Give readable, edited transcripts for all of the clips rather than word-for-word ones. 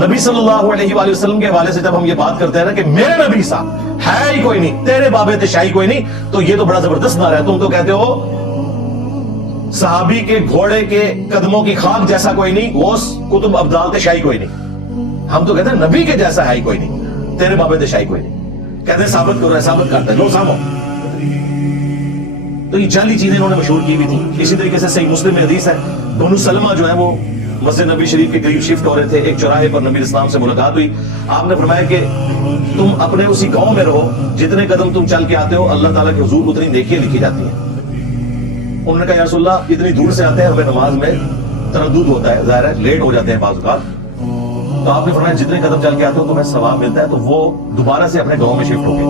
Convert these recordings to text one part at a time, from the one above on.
نبی صلی اللہ علیہ وآلہ وسلم کے حوالے سے جب ہم یہ بات کرتے ہیں نا کہ میرے نبی سا ہے ہی کوئی نہیں، تیرے بابے تشائی کوئی نہیں، تو یہ تو بڑا زبردست نعرہ ہے. تم تو کہتے ہو صحابی کے گھوڑے کے قدموں کی خاک جیسا کوئی نہیں، غوث قطب ابدال تشائی کوئی نہیں. ہم تو کہتے ہیں نبی کے جیسا ہے ہی کوئی نہیں، تیرے بابے تشائی کوئی نہیں. کہتے ہیں ثابت کرو، ثابت کرتے ہیں، لو سامو. تو یہ جعلی چیزیں انہوں نے مشہور کی بھی تھی. اسی طریقے سے صحیح مسلم میں حدیث ہے، بنو سلمہ جو ہے وہ مسجد نبی شریف کے قریب شفٹ ہو رہے تھے. ایک چوراہے پر نبی اسلام سے ملاقات ہوئی. آپ نے فرمایا کہ تم اپنے اسی گاؤں میں رہو، جتنے قدم تم چل کے آتے ہو اللہ تعالیٰ کے حضور اتنی نیکیاں لکھی جاتی ہیں. انہوں نے کہا یا رسول اللہ اتنی دور سے آتے ہیں، ہمیں نماز میں تردد ہوتا ہے، ظاہر ہے لیٹ ہو جاتے ہیں بعض اوقات. تو آپ نے فرمایا جتنے قدم چل کے آتے ہو تمہیں ثواب ملتا ہے. تو وہ دوبارہ سے اپنے گاؤں میں شفٹ ہو گئے.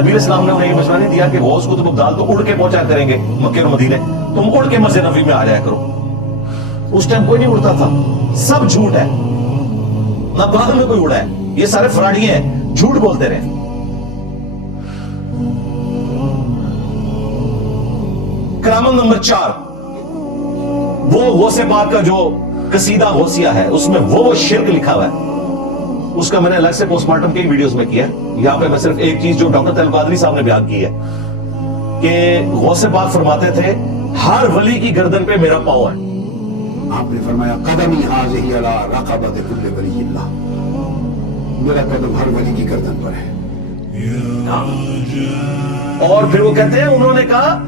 نبی اسلام نے انہیں یہ مشورہ نہیں دیا کہ غوث قطب ابدال تو اڑ کے پہنچا کریں گے مکے اور مدینے، تم اڑ کے مسجد نبی میں آ جایا کرو. اس ٹائم کوئی نہیں اڑتا تھا، سب جھوٹ ہے، نہ بعد میں کوئی اڑا ہے. یہ سارے فراڈی ہیں، جھوٹ بولتے رہے. کرامت نمبر 4، وہ غوث پاک کا جو قصیدہ غوثیہ ہے اس میں وہ شرک لکھا ہوا ہے. اس کا میں نے الگ سے پوسٹ مارٹم کی ویڈیوز میں کیا ہے. یہاں پہ میں صرف ایک چیز جو ڈاکٹر طیب قادری صاحب نے بیان کی ہے کہ غوث پاک فرماتے تھے ہر ولی کی گردن پہ میرا پاؤں ہے. آپ نے فرمایا قدمی حاضی علی رقبت کل ولی اللہ، میرا قدم ہر ولی کی گردن پر ہے. اور پھر وہ کہتے ہیں انہوں نے کہا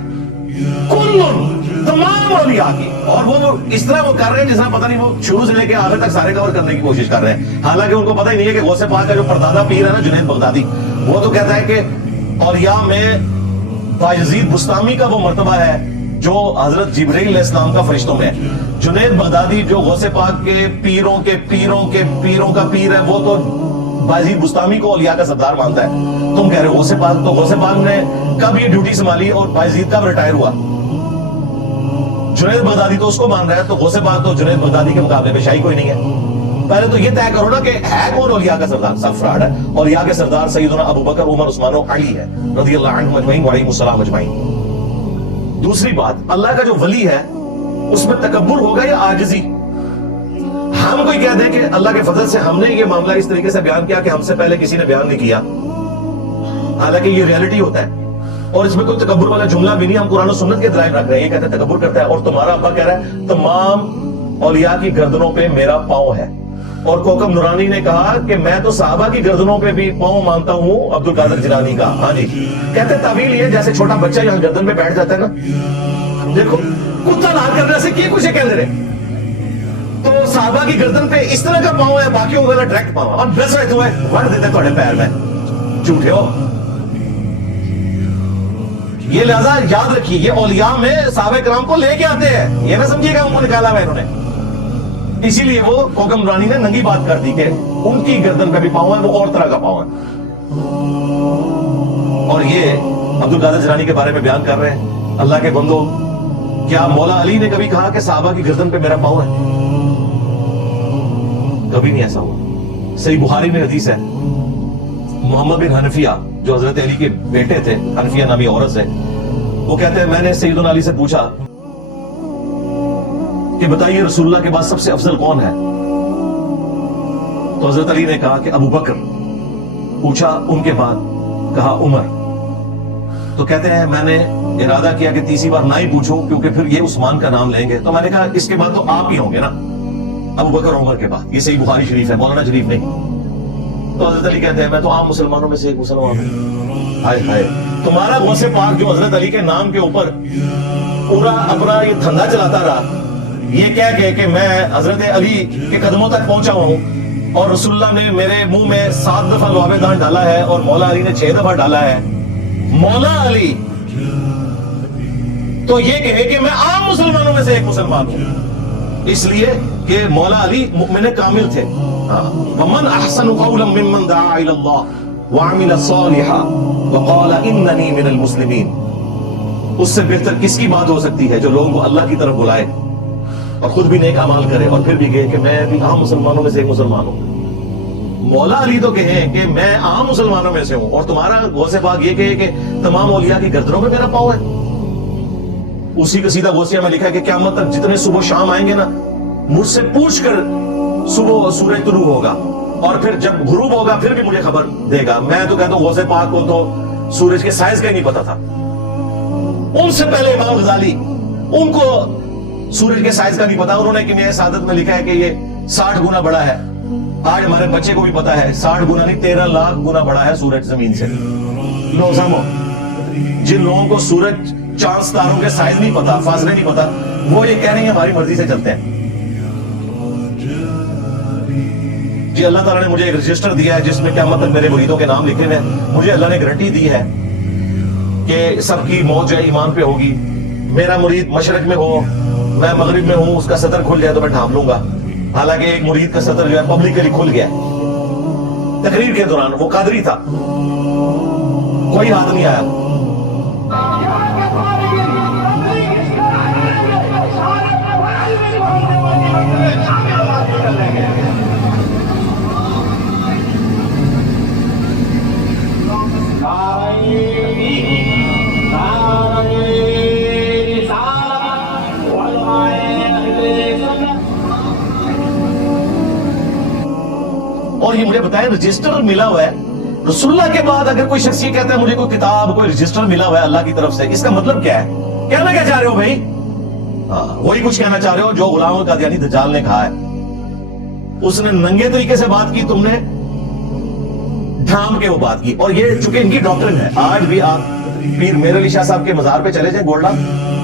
تمام اولیاء کی، اور وہ اس طرح وہ کر رہے ہیں جس طرح پتہ نہیں وہ شروع سے لے کے آخر تک سارے کور کرنے کی کوشش کر رہے ہیں. حالانکہ ان کو پتہ ہی نہیں ہے کہ غوث پاک کا جو پردادا پیر ہے نا جنید بغدادی، وہ تو کہتا ہے کہ اولیاء میں بایزید بستامی کا وہ مرتبہ ہے جو حضرت جبرائیل علیہ السلام کا فرشتوں میں ہے. جنید بغدادی جو غوث پاک کے پیروں کے پیروں کے پیروں کا پیر ہے، وہ تو بایزید بستامی کو اولیاء کا سردار مانتا ہے. تم کہہ رہے ہو غوث پاک، تو غوث پاک نے کب یہ ڈیوٹی سنبھالی اور بایزید کب ریٹائر ہوا؟ جنید بغدادی تو اس کو مان رہا ہے، تو غوث پاک تو جنید بغدادی کے مقابلے میں شاہی کوئی نہیں ہے. پہلے تو یہ طے کرو نا کہ ہے کون اولیاء کا سردار. سب فراڈ ہے. اولیاء کے سردار سیدنا ابو بکر، عمر، عثمان و علی ہے رضی اللہ عنہم اجمعین وعلیہم السلام اجمعین. دوسری بات، اللہ کا جو ولی ہے اس میں تکبر ہوگا یا عاجزی؟ ہم کوئی کہہ دیں کہ اللہ کے فضل سے ہم نے یہ معاملہ اس طریقے سے بیان کیا کہ ہم سے پہلے کسی نے بیان نہیں کیا، حالانکہ یہ ریالٹی ہوتا ہے اور اس میں کوئی تکبر والا جملہ بھی نہیں. ہم قرآن و سنت کے درائم رکھ رہے ہیں. یہ کہتے ہیں تکبر کرتا ہے. اور تمہارا ابا کہہ رہا ہے تمام اولیاء کی گردنوں پہ میرا پاؤں ہے. اور کوکب نورانی نے کہا کہ میں تو صحابہ کی گردنوں پہ بھی پاؤں مانتا ہوں عبد القادر جیلانی کا. ہاں جی، کہتے ہیں تعویل یہ جیسے چھوٹا بچہ یہاں گردن پہ بیٹھ جاتا ہے نا، دیکھو کتا نہ کرنے سے کیے کچھ کہہ رہے، تو صحابہ کی گردن پہ اس طرح کا پاؤں ہے، باقیوں کا ڈائریکٹ پاؤں اور ڈریس رہتے ہوئے وڑ دیتے تھوڑے پیر میں. جھوٹے ہو. یہ لہذا یاد رکھیے یہ اولیاء میں صحابہ کرام کو لے کے آتے ہیں، یہ نہ سمجھیے گا ان کو نکالا ہوا انہوں نے. اسی لیے وہ کوکب نورانی نے ننگی بات کر دی کہ ان کی گردن پہ بھی پاؤں ہے، وہ اور طرح کا پاؤں ہے. اور یہ عبد القادر جیلانی کے بارے میں بیان کر رہے ہیں. اللہ کے بندو، کیا مولا علی نے کبھی کہا کہ صحابہ کی گردن پہ میرا پاؤں ہے؟ کبھی نہیں ایسا ہوا. صحیح بخاری میں حدیث ہے، محمد بن حنفیہ جو حضرت علی کے بیٹے تھے، حنفیہ نامی عورت سے، وہ کہتے ہیں میں نے سیدنا علی سے پوچھا کہ بتائیے رسول اللہ کے بعد سب سے افضل کون ہے؟ تو حضرت علی نے کہا کہ ابو بکر. پوچھا ان کے بعد؟ کہا عمر. تو کہتے ہیں میں نے ارادہ کیا کہ تیسری بار نہ ہی پوچھوں کیونکہ پھر یہ عثمان کا نام لیں گے. تو میں نے کہا اس کے بعد تو آپ ہی ہوں گے نا، ابو بکر عمر کے بعد. یہ صحیح بخاری شریف ہے، مولانا شریف نہیں. تو حضرت علی کہتے ہیں میں تو عام مسلمانوں میں سے ایک مسلمان ہوں. ہائے ہائے، تمہارا غوث پاک جو حضرت علی کے نام کے اوپر پورا اپنا یہ دھندا چلاتا رہا، یہ کہہ کے کہ میں حضرت علی کے قدموں تک پہنچا ہوا ہوں اور رسول اللہ نے میرے منہ میں 7 دفعہ لعاب دان ڈالا ہے اور مولا علی نے 6 دفعہ ڈالا ہے. مولا علی تو یہ کہے کہ میں عام مسلمانوں میں سے ایک مسلمان ہوں، اس لیے کہ مولا علی مؤمن کامل تھے. ومن احسن قولا ممن دعا الى الله وعمل صالحا وقال انني من المسلمین. اس سے بہتر کس کی بات ہو سکتی ہے جو لوگوں کو اللہ کی طرف بلائے اور خود بھی نیک اعمال کرے اور پھر بھی کہے کہ میں بھی عام مسلمانوں میں سے ایک مسلمان ہوں. مولا علی تو کہیں کہ میں عام مسلمانوں میں سے ہوں اور تمہارا غوث پاک یہ کہے کہ تمام اولیاء کی گردنوں میں میرا پاؤں ہے. اسی قصیدہ غوثیہ میں لکھا ہے کہ قیامت تک جتنے صبح شام آئیں گے نا، مجھ سے پوچھ کر सुबह सूरज तुलू होगा और फिर जब गुरूब होगा फिर भी मुझे खबर देगा। मैं तो कहता हूं गौसे पाक को तो सूरज के साइज का ही नहीं पता था। उनसे पहले इमाम गजाली, उनको सूरज के साइज का नहीं पता। उन्होंने किमिया सादत में लिखा है कि ये 60 गुना बड़ा है। आज हमारे बच्चे को भी पता है 60 गुना नहीं 13 लाख गुना बड़ा है सूरज जमीन से। लो सामो, जिन लोगों को सूरज चांद तारों के साइज नहीं पता, फासले नहीं पता, वो ये कह रहे हैं हमारी मर्जी से चलते हैं। जी अल्लाह ताला ने मुझे एक रजिस्टर दिया है जिसमें क़यामत तक मेरे मुरीदों के नाम लिखे हुए हैं। मुझे अल्लाह ने गारंटी दी है कि सबकी मौत जो है ईमान पे होगी। मेरा मुरीद मशरक में हो, मैं मगरिब में हूं, उसका सतर खुल जाए तो मैं ढांप लूंगा। हालांकि एक मुरीद का सतर जो है पब्लिकली खुल गया तकरीर के दौरान, वो कादरी था, कोई हाथ नहीं आया। और ये मुझे बताएं रजिस्टर मिला हुआ है रसूलुल्लाह के बाद। अगर कोई शख्स ये कहता है मुझे कोई किताब, कोई रजिस्टर मिला हुआ है अल्लाह की तरफ से, इसका मतलब क्या है? कहना क्या चाह रहे हो भाई? वही कुछ कहना चाह रहे हो जो गुलाम कादियानी दज्जाल ने कहा है। उसने नंगे तरीके से बात की, तुमने ढांप के वो बात की। और ये चूंकि इनकी डॉक्ट्रिन है, आज भी आप पीर मेर अली शाह साहब के मजार पे चले जाए गोल्डा,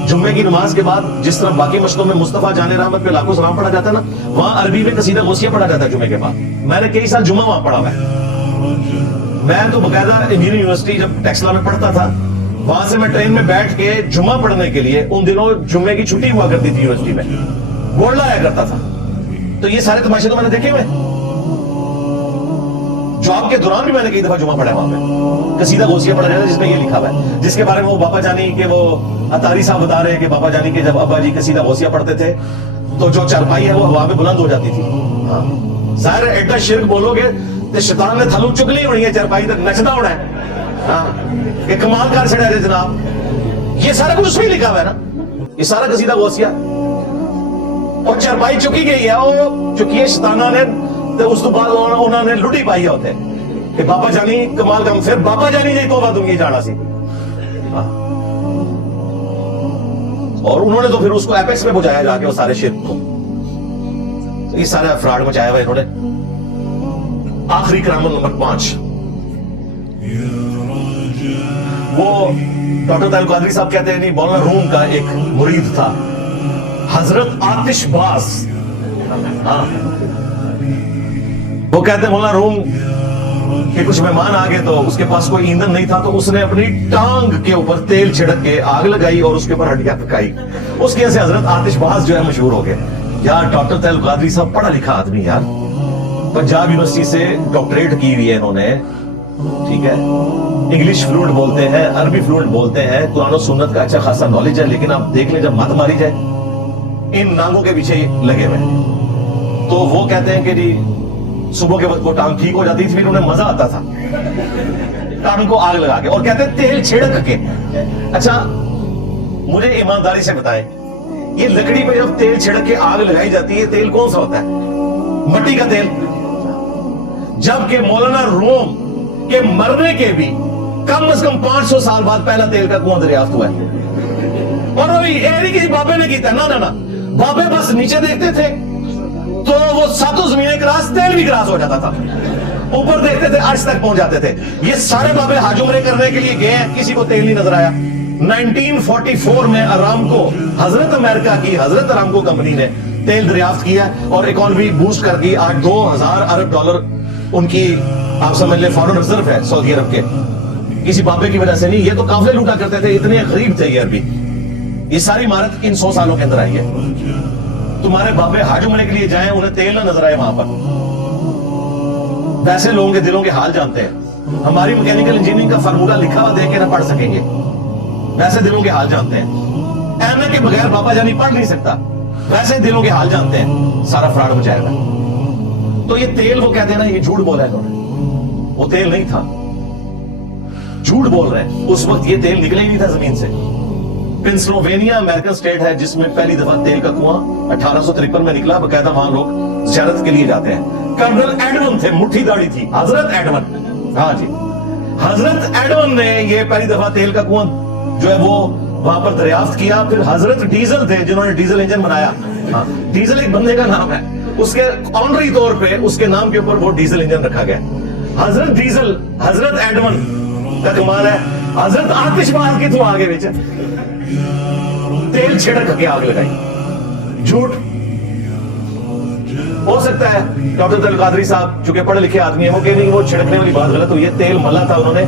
जुम्मे की नमाज के बाद जिस तरह बाकी मस्जिदों में मुस्तफा जाने रहमत पे लाखों सलाम पढ़ा जाता है ना, वहां अरबी में कसीदा गौसिया पढ़ा जाता है जुम्मे के बाद। मैंने कई साल जुम्मा वहां पढ़ा हुआ है। मैं तो बकायदा इंजीनियरिंग यूनिवर्सिटी जब टेक्सला में पढ़ता था, वहां से मैं ट्रेन में बैठ के जुम्मा पढ़ने के लिए, उन दिनों जुम्मे की छुट्टी हुआ करती थी यूनिवर्सिटी में, गोल्डा आया करता था। तो ये सारे तमाशे तो मैंने देखे हुए। जॉब के दौरान भी मैंने कई दफा जुम्मा पढ़ा वहां पे, कसीदा गौसिया पढ़ा जाता है जिसमें ये लिखा हुआ है, जिसके बारे में वो बाबा जानी के वो अतारी साहब बता रहे हैं कि बाबा जानी के जब अब्बा जी कसीदा गौसिया पढ़ते थे तो जो चारपाई है वो हवा में बुलंद हो जाती थी। हाँ, जाहिर है एडा शिर्क बोलोगे तो शैतान ने थलू चुगली होनी है, चारपाई तक नचदा होना है। हाँ, ये कमाल कार छड़ा है जनाब। ये सारा कुछ उसमें लिखा हुआ है ना, ये सारा कसीदा गौसिया। और चारपाई चुकी गई है, वो चुकी है शैताना ने, तो उस तो बाद उन्होंने लुटी पाई होते कि बाबा जानी कमाल काम, फिर बाबा जानी जी तौबा दूंगी जाना सी। और उन्होंने तो फिर उसको एपेक्स में पहुंचाया जाके वो सारे शिर्क को। तो ये सारा फ्रॉड मचाया हुआ इन्होंने। आखिरी करामत नंबर 5, वो डॉक्टर तैयब कादरी साहब कहते हैं, नहीं मौलाना रूम का एक मुरीद था हजरत आतिशबाज। हाँ, वो कहते हैं मौलाना रूम के कुछ मेहमान आ गए तो उसके पास कोई ईंधन नहीं था, तो उसने अपनी टांग के ऊपर तेल छिड़क के आग लगाई और उसके ऊपर हड्डियां पकाई। उसकी वजह से हजरत आतिशबाज जो है मशहूर हो गए। यार डॉक्टर तैयब कादरी साहब पढ़ा लिखा आदमी यार, पंजाब यूनिवर्सिटी से डॉक्टरेट की हुई है इन्होंने, ठीक है, इंग्लिश फ्लुएंट बोलते हैं, अरबी फ्लुएंट बोलते हैं, कुरान और सुन्नत का अच्छा खासा नॉलेज है। लेकिन आप देख लें जब मत मारी जाए इन नांगों के पीछे लगे हुए, तो वो कहते हैं कि जी सुबह के वक्त वो टांग ठीक हो जाती थी, फिर उन्हें मजा आता था टांग को आग लगा के, और कहते हैं तेल छिड़क के। अच्छा मुझे ईमानदारी से बताएं, ये लकड़ी पे जब तेल छिड़क के आग लगाई जाती है, तेल कौन सा होता है? मट्टी का तेल। जबकि मौलाना रूम के मरने के भी कम से कम 500 साल बाद पहला तेल का कुआं दरियाफ्त हुआ है। और वही किसी बाबे ने किया ना, ना ना, बाबे बस नीचे देखते थे तो वो सातों जमीनें क्रॉस, तेल भी क्रॉस हो जाता था, ऊपर देखते थे अर्श तक पहुंच जाते थे। ये सारे बाबे हज उम्रे करने के लिए गए, किसी को तेल नहीं नजर आया। 1944 में अरामको, हजरत अमेरिका की हजरत अरामको कंपनी ने तेल दरियाफ्त किया और इकोनॉमी बूस्ट कर दी। आज 2000 अरब डॉलर उनकी आप समझ ले फॉरेन रिजर्व है सऊदी अरब के, किसी बाबे की वजह से नहीं। ये तो काफले लूटा करते थे, इतने गरीब थे ये अरबी। ये सारी इमारत इन 100 सालों के अंदर आई है। तुम्हारे बाबे हज उम्रे के लिए जाएं, उन्हें तेल ना नजर आए वहां पर। वैसे लोगों के दिलों के हाल जानते हैं। हमारी मैकेनिकल इंजीनियरिंग का फार्मूला लिखा हुआ देख के ना पढ़ सकेंगे, वैसे दिलों के हाल जानते हैं। एमए के बगैर बाबा जानी पढ़ नहीं सकता, वैसे दिलों के हाल जानते हैं। सारा फ्रॉड मचाएगा। तो ये तेल वो कहते हैं ना, ये झूठ बोला है इन्होंने, वो तेल नहीं था, झूठ बोल रहे हैं। उस वक्त ये तेल निकले ही नहीं था जमीन से। पेंसिल्वेनिया अमेरिकन स्टेट है जिसमें पहली दफा तेल का कुआं 1853 में निकला। बकायदा वहां लोग ज़ियारत के लिए जाते हैं। कर्नल एडमन थे, मुट्ठी दाढ़ी थी, हजरत एडमन, हाँ जी, हजरत एडमन ने ये पहली दफा तेल का कुआं जो है वो वहां पर दरियाफ्त किया। फिर हजरत डीजल थे जिन्होंने डीजल इंजन बनाया। हाँ, डीजल एक बंदे का नाम है, उसके ऑनरी तौर पे उसके नाम के ऊपर वो डीजल इंजन रखा गया। हजरत डीजल, हजरत एडमन का कमाल है। हजरत आतिशबाज की तो आगे बेचे, तेल छिड़क के आग लगाई। झूठ हो सकता है डॉक्टर अब्दुल कादरी साहब चूंकि पढ़े लिखे आदमी है, वो कहेंगे वो छिड़कने वाली बात गलत हुई है। तेल मला था उन्होंने,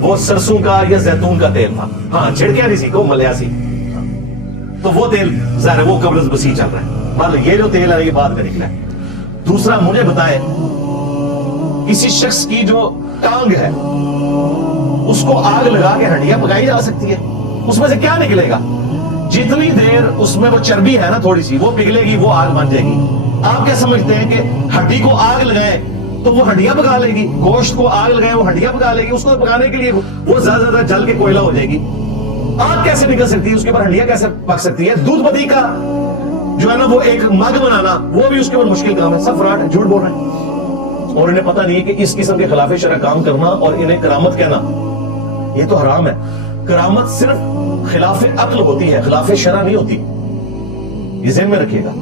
वो सरसों का या जैतून का तेल था। हाँ, छिड़किया नहीं सी को मलिया सी, तो वो तेल ज़ाहिर है वो कब्ज़ बसी चल रहा है। मान लो ये जो तेल है ये बाद में निकला है। दूसरा, मुझे बताएं किसी शख्स की जो टांग है उसको आग लगा के हड्डियां पकाई जा सकती है, उसमें से क्या निकलेगा? जितनी देर उसमें वो चर्बी है ना थोड़ी सी, वो पिघलेगी, वो आग बन जाएगी। आप क्या समझते हैं कि हड्डी को आग लगाए तो वो हड्डियां पका लेगी? गोश्त को आग लगाए वो हड्डियां पका लेगी? उसको पकाने के लिए वो ज्यादा जल के कोयला हो जाएगी। आग कैसे निकल सकती है? उसके ऊपर हड्डियां कैसे पक सकती है? दूध पत्ती का जो है ना वो एक मग बनाना, वो भी उसके ऊपर मुश्किल काम है। सब फ्रॉड है, झूठ बोल रहे हैं, और इन्हें पता नहीं है कि इस किस्म के खिलाफ शरअ काम करना और इन्हें करामत कहना ये तो हराम है। करामत सिर्फ खिलाफ अक्ल होती है, खिलाफ शरअ नहीं होती, ये ज़हन में रखिएगा।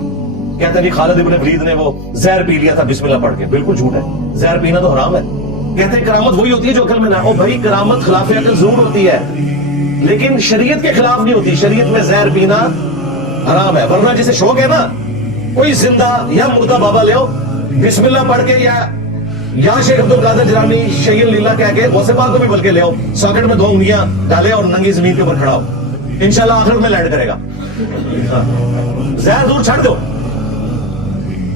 कहते हैं खालिद इब्न वलीद ने वो जहर पी लिया था बिस्मिल्लाह पढ़ के, बिल्कुल झूठ है, जहर पीना तो हराम है। कहते हैं करामत वही होती है जो अकल में ना हो। भाई करामत खिलाफ अकल जरूर होती है, लेकिन शरीयत के खिलाफ नहीं होती। शरीयत में जहर पीना हराम है, वरना जिसे शौक है ना, कोई जिंदा या मुर्दा बाबा ले आओ, बिस्मिल्लाह पढ़ के या शेख अब्दुल कादिर जिलानी शैयन लीला कह के गौसे पाक को भी बल्कि ले आओ, सॉकेट में 2 उंगलियां डाले और नंगी जमीन के ऊपर खड़ा हो, इंशाल्लाह आखिरत में लैंड करेगा। जहर दूर छੱਡ दो।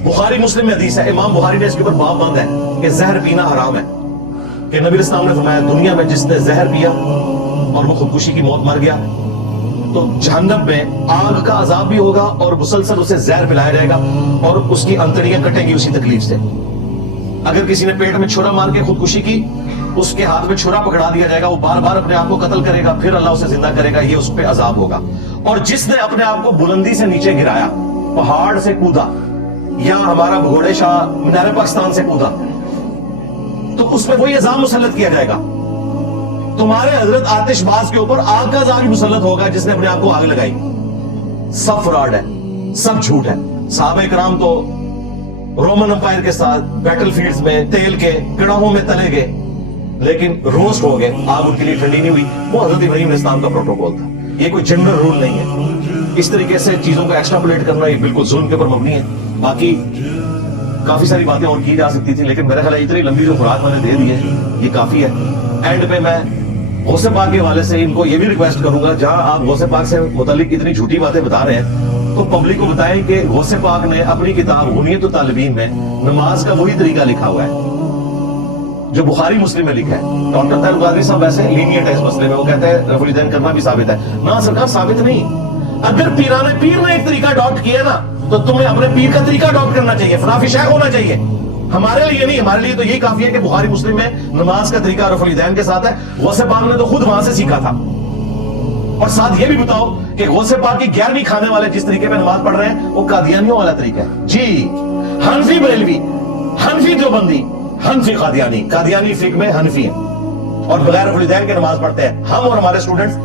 बुखारी मुस्लिम में हदीस है, इमाम बुखारी ने इसके ऊपर बाब बांधा है कि जहर पीना हराम है, कि नबी इस्लाम ने फरमाया दुनिया में जिसने जहर पिया और वो खुदकुशी की मौत मर गया तो जहन्नम में आग का अजाब भी होगा और मुसलसल उसे जहर पिलाया जाएगा और उसकी अंतड़ियां कटेंगी उसी तकलीफ से। अगर किसी ने पेट में छुरा मार के खुदकुशी की, उसके हाथ में छुरा पकड़ा दिया जाएगा, वो बार बार अपने आप को कत्ल करेगा, फिर अल्लाह उसे जिंदा करेगा, ये उस पर अजाब होगा। और जिसने अपने आप को बुलंदी से नीचे गिराया, पहाड़ से कूदा, या हमारा घोड़े शाह मीनार पाकिस्तान से कूदा, तो उसमें वही अजाब मुसल्लत किया जाएगा। तुम्हारे हजरत आतिशबाज के ऊपर आग का अजाब मुसल्लत होगा जिसने अपने आप को आग लगाई। सब फ्रॉड है, सब झूठ है। सहाबा इकराम तो रोमन एम्पायर के साथ बैटलफील्ड्स में तेल के कड़ाहों में तले गए, लेकिन रोस्ट हो गए, आग उनके लिए ठंडी नहीं हुई। वो हजरत इब्राहिम अलैहिस्सलाम का प्रोटोकॉल था, ये कोई जनरल रूल नहीं है। इस तरीके से चीजों को एक्स्ट्रापोलेट करना ये बिल्कुल जुल्म के ऊपर मबनी है। बाकी काफी सारी बातें और की जा सकती थी, लेकिन मेरा ख्याल है इतनी लंबी जो खुराक मैंने दे दी है ये काफी है। एंड पे मैं गौसे पाक के हवाले से इनको ये भी रिक्वेस्ट करूंगा, जहां आप गौसे पाक से मुतालिक इतनी झूठी बातें बता रहे हैं तो पब्लिक को बताएं कि गौसे पाक ने अपनी किताब गुनियत तालिबीन में नमाज का वही तरीका लिखा हुआ है जो बुखारी मुस्लिम में लिखा है। डॉक्टर तैयब कादरी साहब वैसे लीनियंट है इस मसले में, वो कहते हैं रफुल यदैन करना भी साबित है ना। सरकार साबित नहीं। अगर पीर ने एक तरीका अडॉप्ट किया ना तो तुम्हें अपने पीर का तरीका अडॉप्ट करना चाहिए, फनाफी शेख होना चाहिए। हमारे लिए नहीं, हमारे लिए तो यही काफी है कि बुखारी मुस्लिम में नमाज का तरीका रफुल यदैन के साथ है। गौसे पाक ने तो खुद वहां से सीखा था। और साथ ये भी बताओ कि गौसे पाक की 11वीं खाने वाले जिस तरीके में नमाज पढ़ रहे हैं वो कादियानियों वाला तरीका है जी। हनफी बरेलवी, हनफी देवबंदी, हनफी कादियानी, कादियानी फिक में हनफी है और बगैर रफुल यदैन के नमाज पढ़ते हैं। हम और हमारे स्टूडेंट्स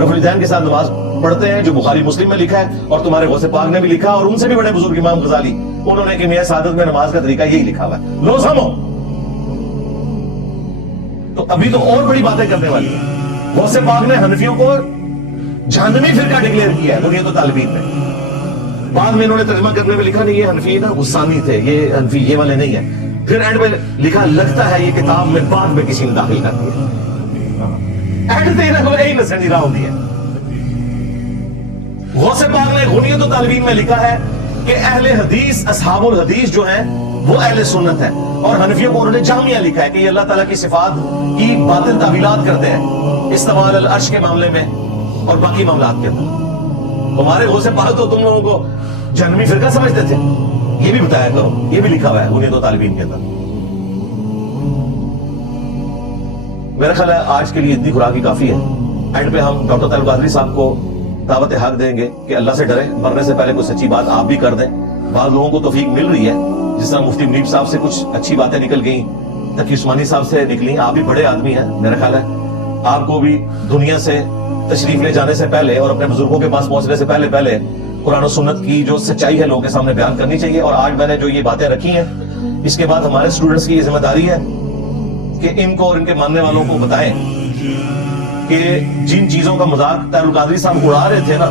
रफुल यदैन के साथ नमाज पढ़ते हैं जो बुखारी मुस्लिम में लिखा है और तुम्हारे गौसे पाक ने भी लिखा, और उनसे भी बड़े बुजुर्ग इमाम गजाली, उन्होंने कि मियां सादत में नमाज का तरीका यही लिखा हुआ है। लो समो। तो अभी तो और बड़ी बातें करने वाली है। गौसे पाक ने हनफियों को जहन्नमी फिरका डिक्लेयर किया है बुनियत तालिबीन में। बाद में इन्होंने तर्जुमा करने में लिखा नहीं ये हनफी ना गुस्सानी थे, ये हनफी ये वाले नहीं है। फिर एंड में लिखा लगता है ये किताब में बाद में किसी ने दाखिल कर दिया। एंड से इन्हें यही नजरिया होती है। गौसे पाक ने गुनियत तालिबीन में लिखा है कि अहले हदीस असहाबुल हदीस जो है वो अहले सुन्नत है, और हनफियों को उन्होंने जामिया लिखा है कि ये अल्लाह ताला की सिफात की बातिल तावीलात करते हैं इस्तिवाल अल अर्श के मामले में और बाकी मामलात के अंदर। हमारे गौसे पाक तो तुम लोगों को जहन्नमी फिरका समझते थे, ये भी बताया करो, ये भी लिखा हुआ है गुनियत तालिबीन के अंदर। मेरा ख्याल है आज के लिए इतनी खुराक ही काफी है। एंड पे हम डॉक्टर तैयब कादरी साहब को دعوت حق دیں گے کہ اللہ سے ڈریں, مرنے سے پہلے کوئی سچی بات آپ بھی کر دیں. بعض لوگوں کو توفیق مل رہی ہے, جس طرح مفتی منیب صاحب سے کچھ اچھی باتیں نکل گئیں, تقی عثمانی صاحب سے نکلی. آپ بھی بڑے آدمی ہیں, میرا خیال ہے آپ کو بھی دنیا سے تشریف لے جانے سے پہلے اور اپنے بزرگوں کے پاس پہنچنے سے پہلے قرآن و سنت کی جو سچائی ہے لوگوں کے سامنے بیان کرنی چاہیے. اور آج میں نے جو یہ باتیں رکھی ہیں, اس کے بعد ہمارے اسٹوڈنٹس کی یہ ذمہ داری ہے کہ ان کو اور ان کے ماننے والوں کو بتائیں کہ جن چیزوں کا مذاق طاہر القادری صاحب اڑا رہے تھے نا,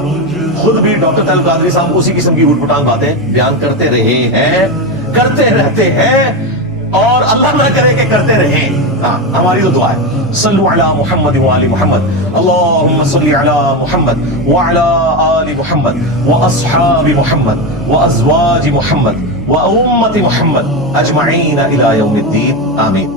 خود بھی ڈاکٹر طاہر القادری صاحب اسی قسم کی اوٹ پٹانگ باتیں بیان کرتے رہے ہیں, کرتے رہتے ہیں, اور اللہ نہ کرے کہ کرتے رہیں. ہاں, ہماری تو دعا ہے. صلو علی محمد وآل محمد, اللہم صلی علی محمد وعلی آل محمد واصحاب محمد وازواج محمد وامت محمد اجمعین الی یوم الدین, آمین.